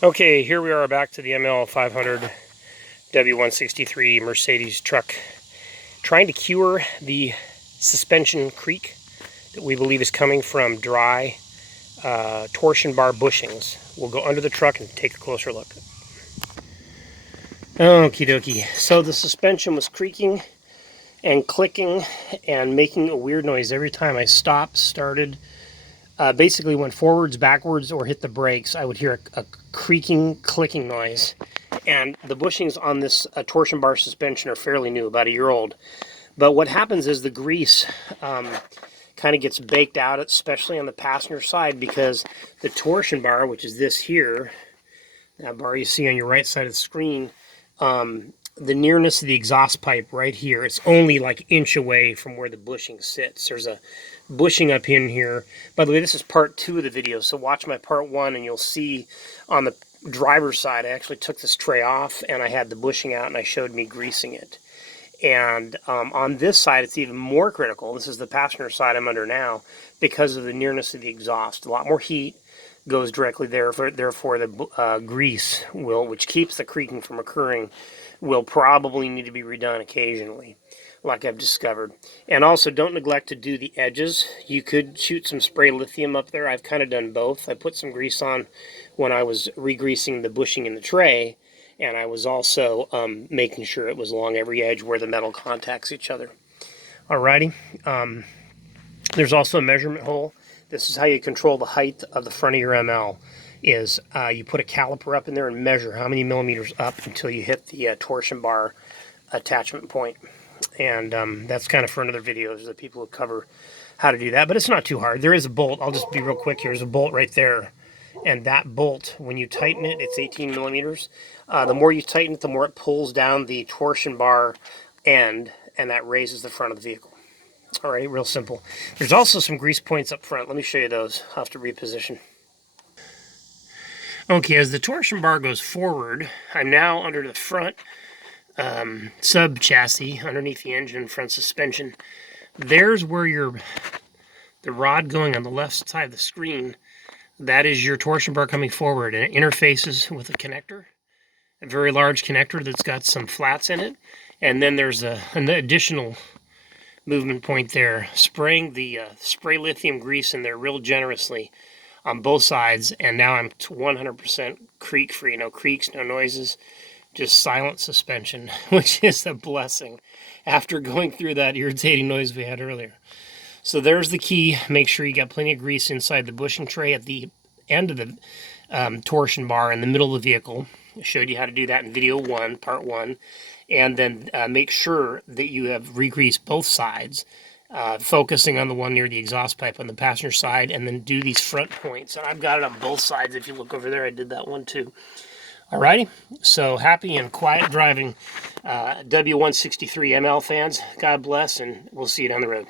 Okay, here we are back to the ML500 w163 Mercedes truck, trying to cure the suspension creak that we believe is coming from dry torsion bar bushings. We'll go under the truck and take a closer look. Okie dokie. So the suspension was creaking and clicking and making a weird noise every time I stopped, started, basically went forwards, backwards, or hit the brakes. I would hear a creaking, clicking noise. And the bushings on this torsion bar suspension are fairly new, about a year old. But what happens is the grease kind of gets baked out, especially on the passenger side, because the torsion bar, which is this here, that bar you see on your right side of the screen, the nearness of the exhaust pipe right here, it's only like inch away from where the bushing sits. There's a bushing up in here. By the way, this is part 2 of the video, so watch my part 1 and you'll see on the driver's side I actually took this tray off and I had the bushing out and I showed me greasing it. And on this side it's even more critical. This is the passenger side I'm under now, because of the nearness of the exhaust. A lot more heat goes directly there, therefore the grease will, which keeps the creaking from occurring, will probably need to be redone occasionally, like I've discovered. And also, don't neglect to do the edges. You could shoot some spray lithium up there. I've kind of done both. I put some grease on when I was re-greasing the bushing in the tray, and I was also making sure it was along every edge where the metal contacts each other. Alrighty. There's also a measurement hole. This is how you control the height of the front of your ML, is you put a caliper up in there and measure how many millimeters up until you hit the torsion bar attachment point. And that's kind of for another video. There's the people who cover how to do that, but it's not too hard. There is a bolt. I'll just be real quick here. There's a bolt right there. And that bolt, when you tighten it, it's 18 millimeters. The more you tighten it, the more it pulls down the torsion bar end, and that raises the front of the vehicle. All right, real simple. There's also some grease points up front. Let me show you those. I'll have to reposition. Okay, as the torsion bar goes forward, I'm now under the front sub chassis, underneath the engine, front suspension. There's where the rod going on the left side of the screen, that is your torsion bar coming forward, and it interfaces with a connector, a very large connector that's got some flats in it. And then there's an additional movement point there, spraying the spray lithium grease in there real generously on both sides, and now I'm 100% creak free. No creaks, no noises, just silent suspension, which is a blessing after going through that irritating noise we had earlier. So there's the key. Make sure you got plenty of grease inside the bushing tray at the end of the torsion bar in the middle of the vehicle. I showed you how to do that in video 1, part 1. And then make sure that you have re-greased both sides, focusing on the one near the exhaust pipe on the passenger side, and then do these front points. And I've got it on both sides. If you look over there, I did that one too. Alrighty, so happy and quiet driving, w163 ML fans. God bless, and we'll see you down the road.